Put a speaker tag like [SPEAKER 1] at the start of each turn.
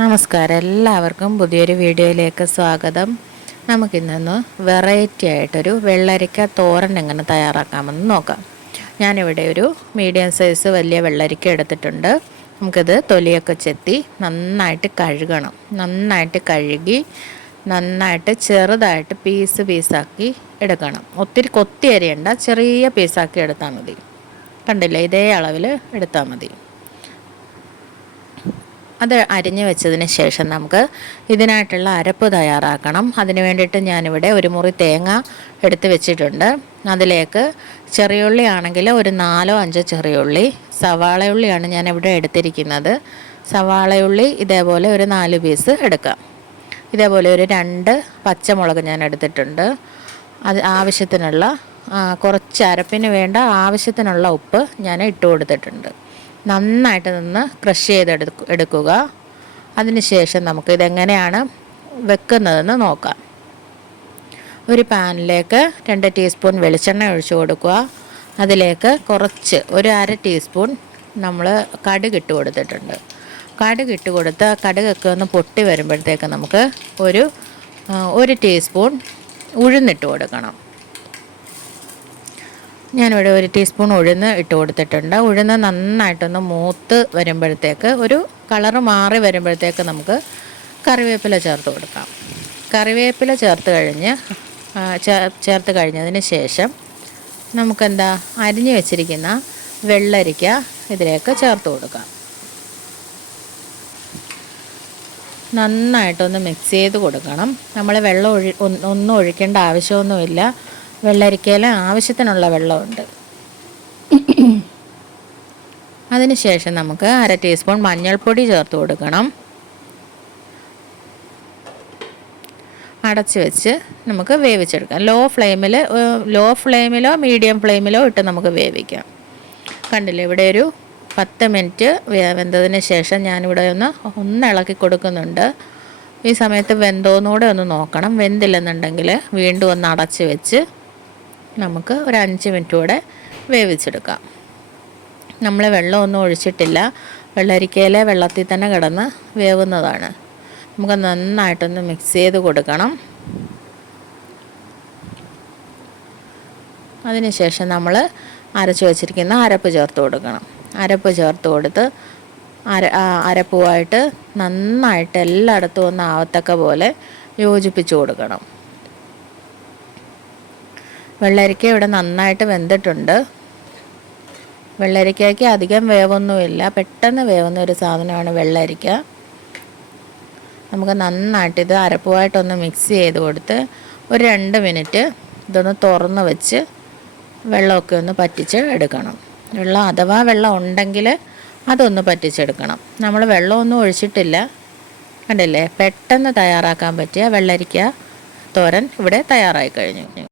[SPEAKER 1] നമസ്കാരം. എല്ലാവർക്കും പുതിയൊരു വീഡിയോയിലേക്ക് സ്വാഗതം. നമുക്കിന്നൊന്ന് വെറൈറ്റി ആയിട്ടൊരു വെള്ളരിക്ക തോരൻ എങ്ങനെ തയ്യാറാക്കാമെന്ന് നോക്കാം. ഞാനിവിടെ ഒരു മീഡിയം സൈസ് വലിയ വെള്ളരിക്ക എടുത്തിട്ടുണ്ട്. നമുക്കിത് തൊലിയൊക്കെ ചെത്തി നന്നായിട്ട് കഴുകണം. നന്നായിട്ട് കഴുകി നന്നായിട്ട് ചെറുതായിട്ട് പീസ് പീസാക്കി എടുക്കണം. ഒത്തിരി കൊത്തി അരിയണ്ട ചെറിയ പീസാക്കി എടുത്താൽ മതി. കണ്ടില്ല? ഇതേ അളവിൽ എടുത്താൽ മതി. അത് അരിഞ്ഞു വെച്ചതിന് ശേഷം നമുക്ക് ഇതിനായിട്ടുള്ള അരപ്പ് തയ്യാറാക്കണം. അതിന് വേണ്ടിയിട്ട് ഞാനിവിടെ ഒരു മുറി തേങ്ങ എടുത്ത് വെച്ചിട്ടുണ്ട്. അതിലേക്ക് ചെറിയുള്ളി ആണെങ്കിൽ ഒരു നാലോ അഞ്ചോ ചെറിയുള്ളി സവാളയുള്ളിയാണ് ഞാനിവിടെ എടുത്തിരിക്കുന്നത്. സവാളയുള്ളി ഇതേപോലെ ഒരു നാല് പീസ് എടുക്കാം ഇതേപോലെ ഒരു രണ്ട് പച്ചമുളക് ഞാൻ എടുത്തിട്ടുണ്ട്. അത് ആവശ്യത്തിനുള്ള കുറച്ച് അരപ്പിന് വേണ്ട ആവശ്യത്തിനുള്ള ഉപ്പ് ഞാൻ ഇട്ട് കൊടുത്തിട്ടുണ്ട്. നന്നായിട്ട് നിന്ന് ക്രഷ് ചെയ്ത് എടുക്കുക. അതിനുശേഷം നമുക്ക് ഇതെങ്ങനെയാണ് വെക്കുന്നതെന്ന് നോക്കാം. ഒരു പാനിലേക്ക് രണ്ട് ടീസ്പൂൺ വെളിച്ചെണ്ണ ഒഴിച്ചു കൊടുക്കുക. അതിലേക്ക് കുറച്ച് ഒരു അര ടീസ്പൂൺ നമ്മൾ കടുക് ഇട്ട് കൊടുത്തിട്ടുണ്ട്. കടുക് ഇട്ട് കൊടുത്ത് കടുകൊക്കെ ഒന്ന് പൊട്ടി വരുമ്പോഴത്തേക്ക് നമുക്ക് ഒരു ഒരു ടീസ്പൂൺ ഉഴുന്നിട്ട് കൊടുക്കണം. ഞാനിവിടെ ഒരു ടീസ്പൂൺ ഉഴുന്ന് ഇട്ട് കൊടുത്തിട്ടുണ്ട്. ഉഴുന്ന് നന്നായിട്ടൊന്ന് മൂത്ത് വരുമ്പോഴത്തേക്ക് ഒരു കളറ് മാറി വരുമ്പോഴത്തേക്ക് നമുക്ക് കറിവേപ്പില ചേർത്ത് കൊടുക്കാം. കറിവേപ്പില ചേർത്ത് കഴിഞ്ഞ് ചേർത്ത് കഴിഞ്ഞതിന് ശേഷം നമുക്കെന്താ അരിഞ്ഞു വെച്ചിരിക്കുന്ന വെള്ളരിക്ക ഇതിലേക്ക് ചേർത്ത് കൊടുക്കാം. നന്നായിട്ടൊന്ന് മിക്സ് ചെയ്ത് കൊടുക്കണം. നമ്മൾ വെള്ളം ഒഴി ഒന്നും ഒഴിക്കേണ്ട ആവശ്യമൊന്നുമില്ല. വെള്ളരിക്കയിൽ ആവശ്യത്തിനുള്ള വെള്ളമുണ്ട്. അതിനുശേഷം നമുക്ക് അര ടീസ്പൂൺ മഞ്ഞൾപ്പൊടി ചേർത്ത് കൊടുക്കണം. അടച്ച് വെച്ച് നമുക്ക് വേവിച്ചെടുക്കാം. ലോ ഫ്ലെയിമിൽ ലോ ഫ്ലെയിമിലോ മീഡിയം ഫ്ലെയിമിലോ ഇട്ട് നമുക്ക് വേവിക്കാം. കണ്ടില്ലേ ഇവിടെ ഒരു പത്ത് മിനിറ്റ് വെന്തതിന് ശേഷം ഞാനിവിടെ ഒന്ന് ഒന്ന് ഇളക്കി കൊടുക്കുന്നുണ്ട്. ഈ സമയത്ത് വെന്തോന്നുകൂടെ ഒന്ന് നോക്കണം. വെന്തില്ലെന്നുണ്ടെങ്കിൽ വീണ്ടും ഒന്ന് അടച്ച് വെച്ച് നമുക്ക് ഒരു അഞ്ച് മിനിറ്റ് കൂടെ വേവിച്ചെടുക്കാം. നമ്മൾ വെള്ളമൊന്നും ഒഴിച്ചിട്ടില്ല. വെള്ളരിക്കയിലെ വെള്ളത്തിൽ തന്നെ കിടന്ന് വേവുന്നതാണ്. നമുക്ക് നന്നായിട്ടൊന്ന് മിക്സ് ചെയ്ത് കൊടുക്കണം. അതിനുശേഷം നമ്മൾ അരച്ച് വച്ചിരിക്കുന്ന അരപ്പ് ചേർത്ത് കൊടുക്കണം. അരപ്പ് ചേർത്ത് കൊടുത്ത് അര അരപ്പുമായിട്ട് നന്നായിട്ട് എല്ലായിടത്തും ഒന്ന് ആവത്തക്ക പോലെ യോജിപ്പിച്ച് കൊടുക്കണം. വെള്ളരിക്ക ഇവിടെ നന്നായിട്ട് വെന്തിട്ടുണ്ട്. വെള്ളരിക്കയ്ക്ക് അധികം വേവൊന്നുമില്ല. പെട്ടെന്ന് വേവുന്ന ഒരു സാധനമാണ് വെള്ളരിക്ക. നമുക്ക് നന്നായിട്ട് അരപ്പുമായിട്ടൊന്ന് മിക്സ് ചെയ്ത് കൊടുത്ത് ഒരു രണ്ട് മിനിറ്റ് ഇതൊന്ന് തുറന്ന് വെച്ച് വെള്ളമൊക്കെ ഒന്ന് പറ്റിച്ച് എടുക്കണം. വെള്ളം അഥവാ വെള്ളം ഉണ്ടെങ്കിൽ അതൊന്ന് പറ്റിച്ചെടുക്കണം. നമ്മൾ വെള്ളമൊന്നും ഒഴിച്ചിട്ടില്ല. കണ്ടില്ലേ? പെട്ടെന്ന് തയ്യാറാക്കാൻ പറ്റിയ വെള്ളരിക്ക തോരൻ ഇവിടെ തയ്യാറായി കഴിഞ്ഞു.